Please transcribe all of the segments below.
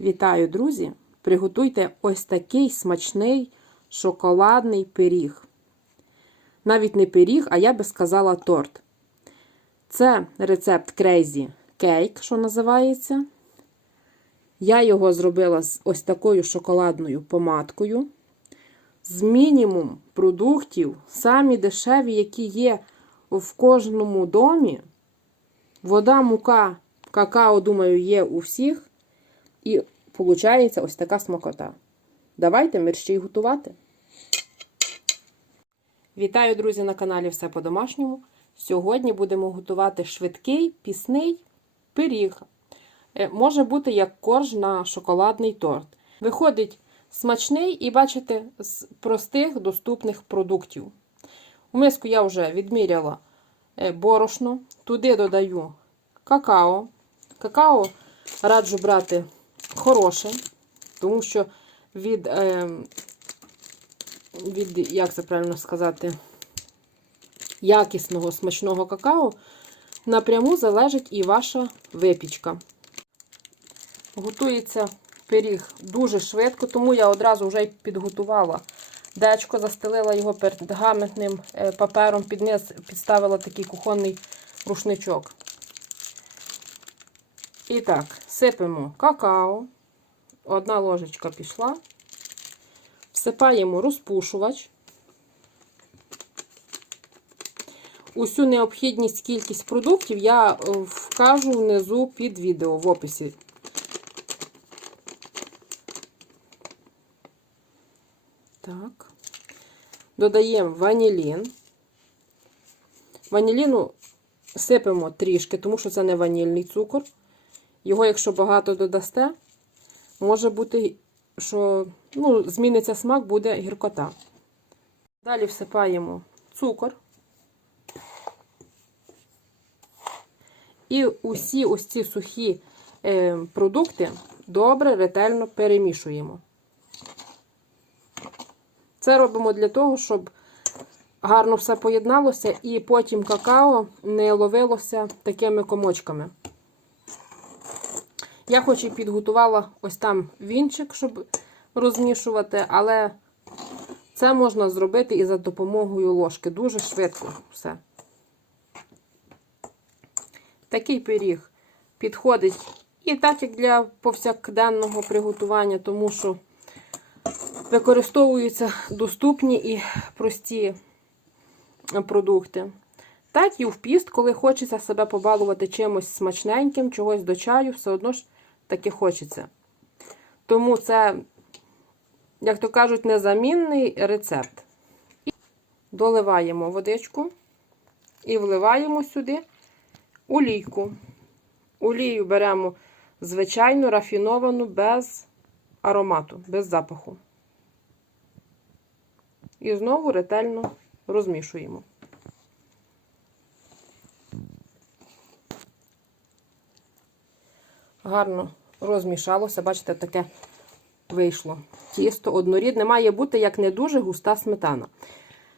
Вітаю, друзі! Приготуйте ось такий смачний шоколадний пиріг. Навіть не пиріг, а я би сказала торт. Це рецепт Crazy Cake, що називається. Я його зробила з ось такою шоколадною помадкою. З мінімум продуктів, самі дешеві, які є в кожному домі. Вода, мука, какао, думаю, є у всіх. І виходить ось така смакота. Давайте мерщій готувати. Вітаю, друзі, на каналі Все по-домашньому. Сьогодні будемо готувати швидкий пісний пиріг. Е, Може бути як корж на шоколадний торт. Виходить смачний і, бачите, з простих доступних продуктів. У миску я вже відміряла е, борошно, туди додаю какао. Какао раджу брати хороше, тому що від, е, від, як це правильно сказати, якісного смачного какао напряму залежить і ваша випічка. Готується пиріг дуже швидко, тому я одразу вже й підготувала дечко, застелила його пергаментним папером, під низ підставила такий кухонний рушничок. І так, сипемо какао. Одна ложечка пішла. Всипаємо розпушувач. Усю необхідність кількість продуктів я вкажу внизу під відео в описі. Так. Додаємо ванілін. Ваніліну сипемо трішки, тому що це не ванільний цукор. Його, якщо багато додасте, може бути, що ну, зміниться смак, буде гіркота. Далі всипаємо цукор. І усі ось ці сухі е, продукти добре, ретельно перемішуємо. Це робимо для того, щоб гарно все поєдналося і потім какао не ловилося такими комочками. Я хоч і підготувала ось там вінчик, щоб розмішувати, але це можна зробити і за допомогою ложки. Дуже швидко все. Такий пиріг підходить і так, як для повсякденного приготування, тому що використовуються доступні і прості продукти. Так і в піст, коли хочеться себе побалувати чимось смачненьким, чогось до чаю, все одно ж таки хочеться. Тому це, як то кажуть, незамінний рецепт. Доливаємо водичку і вливаємо сюди олійку. Олію беремо звичайну рафіновану без аромату, без запаху. І знову ретельно розмішуємо. Гарно розмішалося, бачите, таке вийшло. Тісто однорідне має бути як не дуже густа сметана.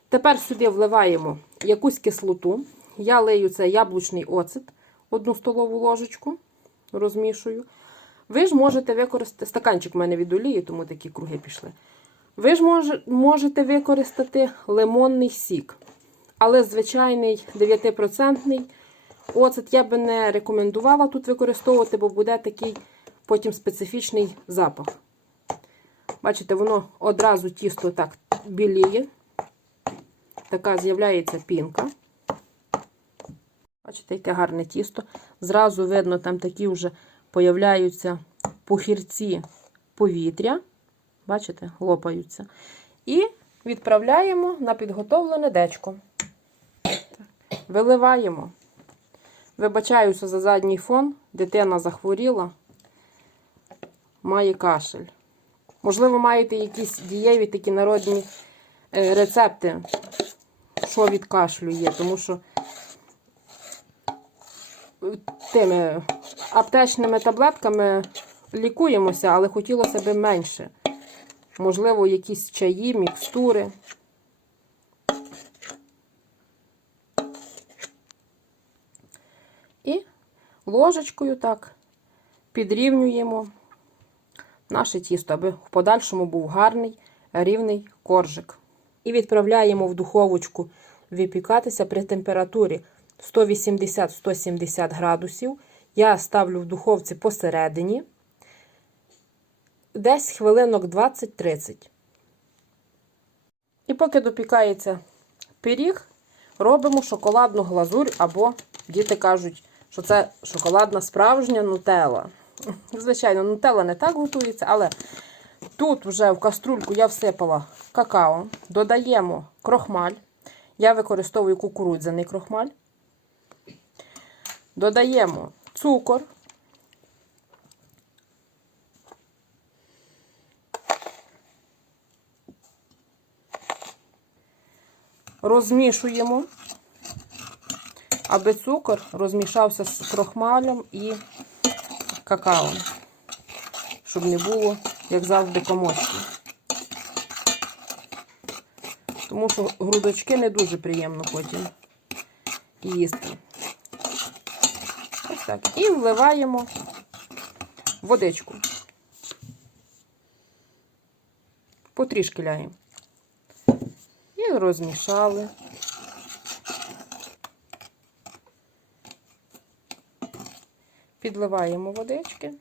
Тепер сюди вливаємо якусь кислоту. Я лию це яблучний оцет, одну столову ложечку, розмішую. Ви ж можете використати стаканчик у мене від олії, тому такі круги пішли. Ви ж можете використати лимонний сік. Але звичайний 9% оцет я би не рекомендувала тут використовувати, бо буде такий потім специфічний запах. Бачите, воно одразу тісто так біліє. Така з'являється пінка. Бачите, яке гарне тісто. Зразу видно, там такі вже появляються пухірці повітря. Бачите, лопаються. І відправляємо на підготовлене дечко. Виливаємо. Вибачаюся за задній фон. Дитина захворіла, має кашель. Можливо, маєте якісь дієві такі народні е, рецепти, що від кашлю є, тому що тими аптечними таблетками лікуємося, але хотілося б менше. Можливо, якісь чаї, мікстури. І ложечкою так підрівнюємо наше тісто, аби в подальшому був гарний рівний коржик. І відправляємо в духовочку випікатися при температурі 180-170 градусів. Я ставлю в духовці посередині десь хвилинок 20-30. І поки допікається пиріг, робимо шоколадну глазурь, або діти кажуть, що це шоколадна справжня нутелла. Звичайно, нутелла не так готується, але тут вже в каструльку я всипала какао, додаємо крохмаль. Я використовую кукурудзяний крохмаль. Додаємо цукор. Розмішуємо, аби цукор розмішався з крохмалем і какао, щоб не було, як завжди, комочків. Тому що грудочки не дуже приємно потім їсти. Ось так. І вливаємо водичку. Потрішки ляємо. І розмішали. Підливаємо водички.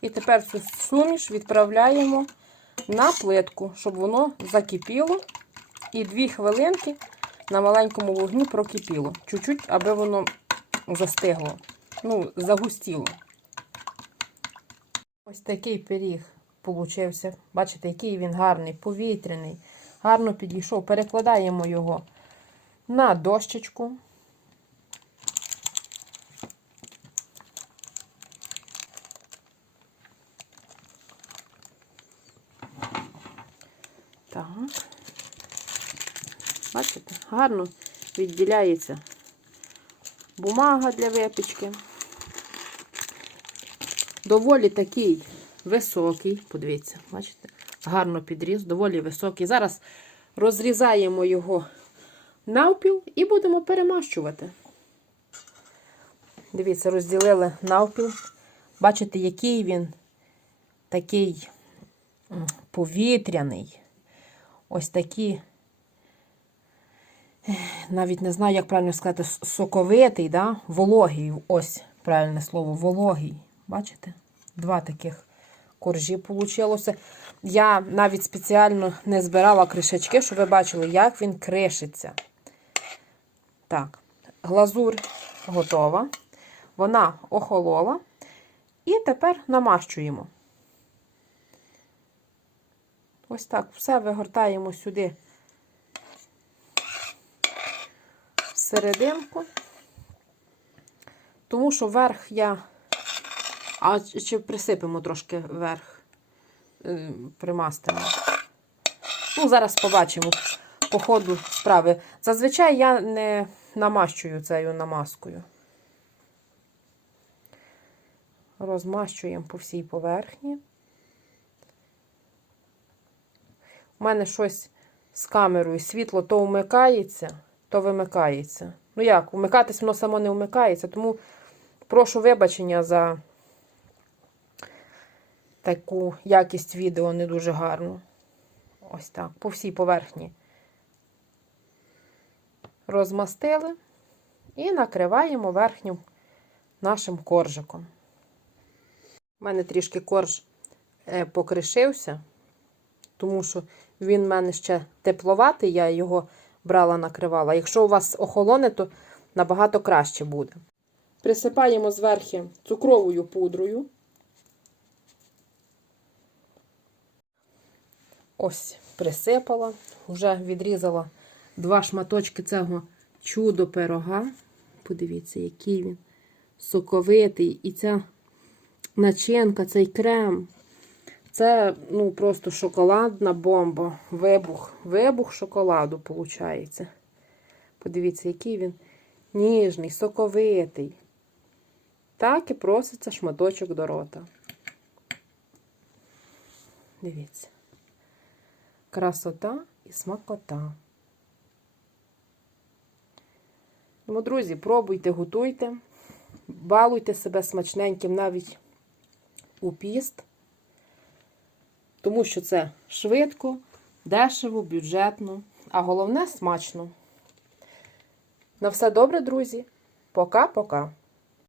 І тепер цю суміш відправляємо на плитку, щоб воно закипіло. І 2 хвилинки на маленькому вогні прокипіло. Чуть-чуть, аби воно застигло. Ну, загустіло. Ось такий пиріг получився. Бачите, який він гарний, повітряний. Гарно підійшов. Перекладаємо його на дощечку. Так. Бачите, гарно відділяється бумага для випічки. Доволі такий високий, подивіться, бачите, гарно підріз, доволі високий. Зараз розрізаємо його навпіл і будемо перемащувати. Дивіться, розділили навпіл. Бачите, який він такий повітряний. Ось такі, навіть не знаю, як правильно сказати, соковитий, да? вологий. Ось правильне слово, вологий. Бачите? Два таких коржі вийшло. Я навіть спеціально не збирала кришечки, щоб ви бачили, як він кришиться. Так, глазурь готова. Вона охолола. І тепер намащуємо. Ось так все вигортаємо сюди серединку. Тому що верх я. А чи присипемо трошки верх, е, примастимо. Ну, зараз побачимо по ходу справи. Зазвичай я не намащую цією намазкою. Розмащуємо по всій поверхні. У мене щось з камерою, світло то вмикається, то вимикається. Ну як, вмикатись воно само не вмикається, тому прошу вибачення за таку якість відео не дуже гарну. Ось так, по всій поверхні. Розмастили і накриваємо верхнім нашим коржиком. У мене трішки корж е, покришився, тому що він в мене ще тепловатий, я його брала, накривала. Якщо у вас охолоне, то набагато краще буде. Присипаємо зверху цукровою пудрою. Ось, присипала, вже відрізала два шматочки цього чудо пирога. Подивіться, який він соковитий. І ця начинка, цей крем. Це ну, просто шоколадна бомба. Вибух. Вибух шоколаду, виходить. Подивіться, який він ніжний, соковитий. Так і проситься шматочок до рота. Дивіться. Красота і смакота. Тому, друзі, пробуйте, готуйте, балуйте себе смачненьким навіть у піст, тому що це швидко, дешево, бюджетно, а головне смачно. На все добре, друзі. Пока-пока.